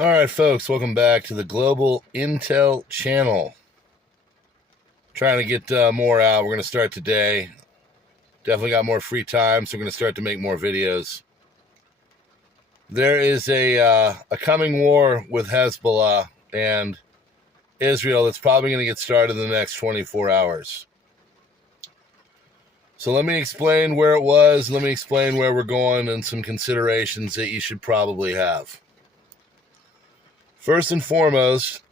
All right, folks, welcome back to the Global Intel Channel. Trying to get more out. We're going to start today. Definitely got more free time, so we're going to start to make more videos. There is a coming war with Hezbollah and Israel that's probably going to get started in the next 24 hours. So let me explain where it was. Let me explain where we're going and some considerations that you should probably have. First and foremost,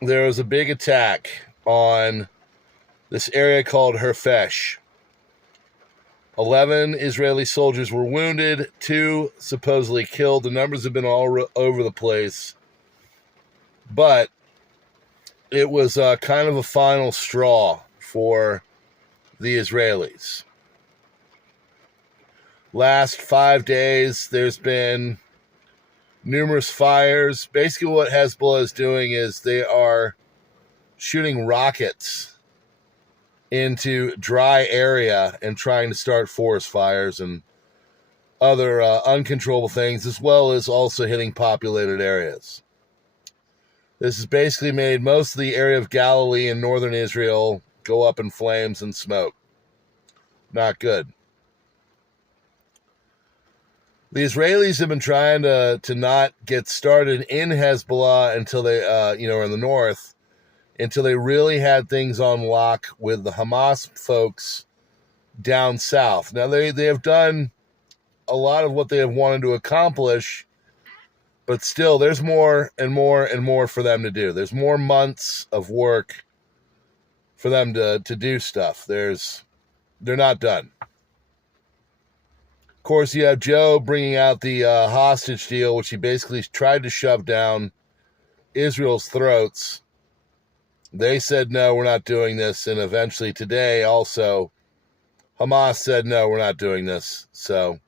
there was a big attack on this area called Herfesh. 11 Israeli soldiers were wounded, 2 supposedly killed. The numbers have been all over the place. But it was kind of a final straw for the Israelis. Last 5 days, there's been numerous fires. Basically what Hezbollah is doing is they are shooting rockets into dry area and trying to start forest fires and other uncontrollable things, as well as also hitting populated areas. This has basically made most of the area of Galilee and northern Israel go up in flames and smoke. Not good. The Israelis have been trying to not get started in Hezbollah until they, in the north, until they really had things on lock with the Hamas folks down south. Now, they have done a lot of what they have wanted to accomplish, but still, there's more and more and more for them to do. There's more months of work for them to do stuff. They're not done. Of course, you have Joe bringing out the hostage deal, which he basically tried to shove down Israel's throats. They said, no, we're not doing this. And eventually today also, Hamas said, no, we're not doing this. So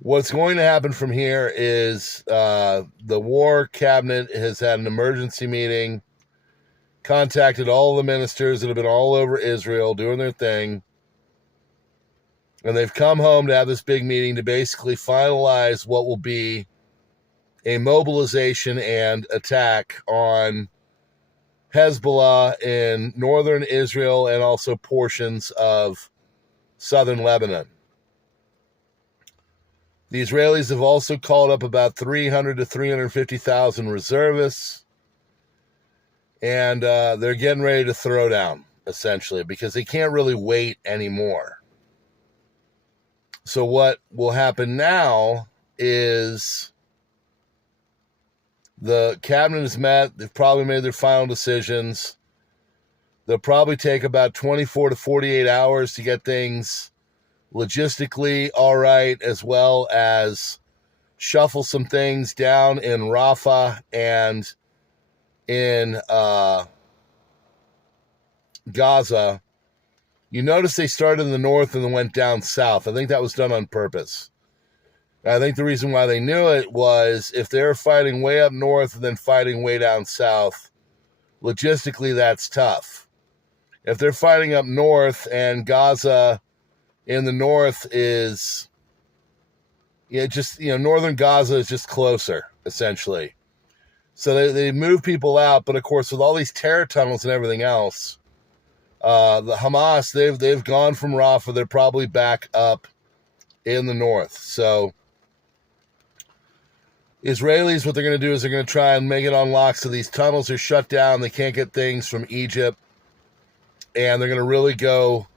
what's going to happen from here is the war cabinet has had an emergency meeting, contacted all the ministers that have been all over Israel doing their thing. And they've come home to have this big meeting to basically finalize what will be a mobilization and attack on Hezbollah in northern Israel and also portions of southern Lebanon. The Israelis have also called up about 300 to 350,000 reservists, and they're getting ready to throw down, essentially, because they can't really wait anymore. So what will happen now is the cabinet has met. They've probably made their final decisions. They'll probably take about 24 to 48 hours to get things logistically all right, as well as shuffle some things down in Rafah and in Gaza. You notice they started in the north and then went down south. I think that was done on purpose. I think the reason why they knew it was if they're fighting way up north and then fighting way down south, logistically that's tough. If they're fighting up north and Gaza in the north is, northern Gaza is just closer, essentially. So they move people out, but of course with all these terror tunnels and everything else, the Hamas, they've gone from Rafah. They're probably back up in the north. So Israelis, what they're going to do is they're going to try and make it unlock so these tunnels are shut down. They can't get things from Egypt. And they're going to really go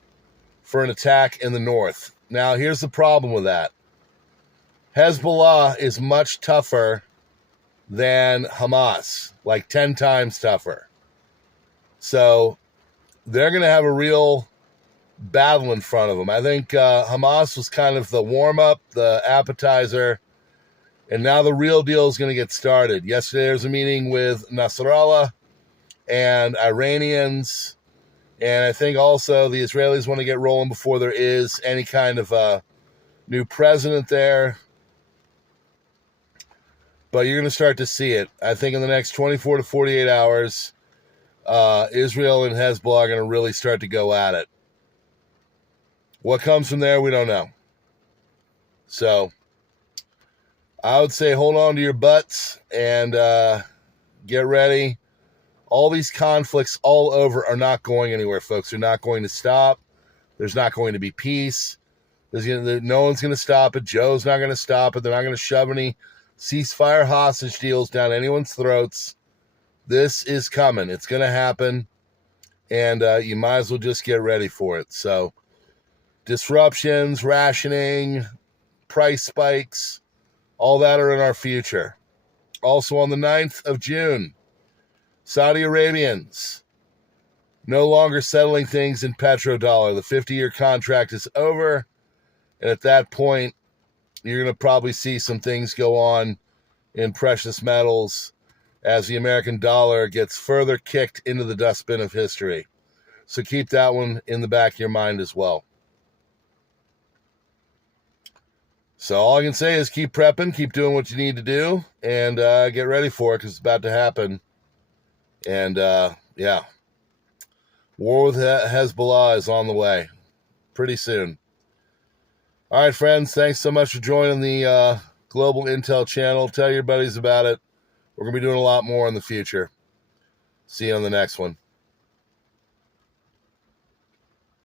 for an attack in the north. Now, here's the problem with that. Hezbollah is much tougher than Hamas, like 10 times tougher. So they're going to have a real battle in front of them. I think Hamas was kind of the warm-up, the appetizer, and now the real deal is going to get started. Yesterday there was a meeting with Nasrallah and Iranians, and I think also the Israelis want to get rolling before there is any kind of new president there. But you're going to start to see it. I think in the next 24 to 48 hours, Israel and Hezbollah are going to really start to go at it. What comes from there, we don't know. So I would say hold on to your butts and get ready. All these conflicts all over are not going anywhere, folks. They're not going to stop. There's not going to be peace. No one's going to stop it. Joe's not going to stop it. They're not going to shove any ceasefire hostage deals down anyone's throats. This is coming. It's going to happen, and you might as well just get ready for it. So disruptions, rationing, price spikes, all that are in our future. Also on the 9th of June, Saudi Arabians no longer settling things in petrodollar. The 50-year contract is over. And at that point, you're going to probably see some things go on in precious metals as the American dollar gets further kicked into the dustbin of history. So keep that one in the back of your mind as well. So all I can say is keep prepping, keep doing what you need to do, and get ready for it because it's about to happen. And, yeah, war with Hezbollah is on the way pretty soon. All right, friends, thanks so much for joining the Global Intel channel. Tell your buddies about it. We're going to be doing a lot more in the future. See you on the next one.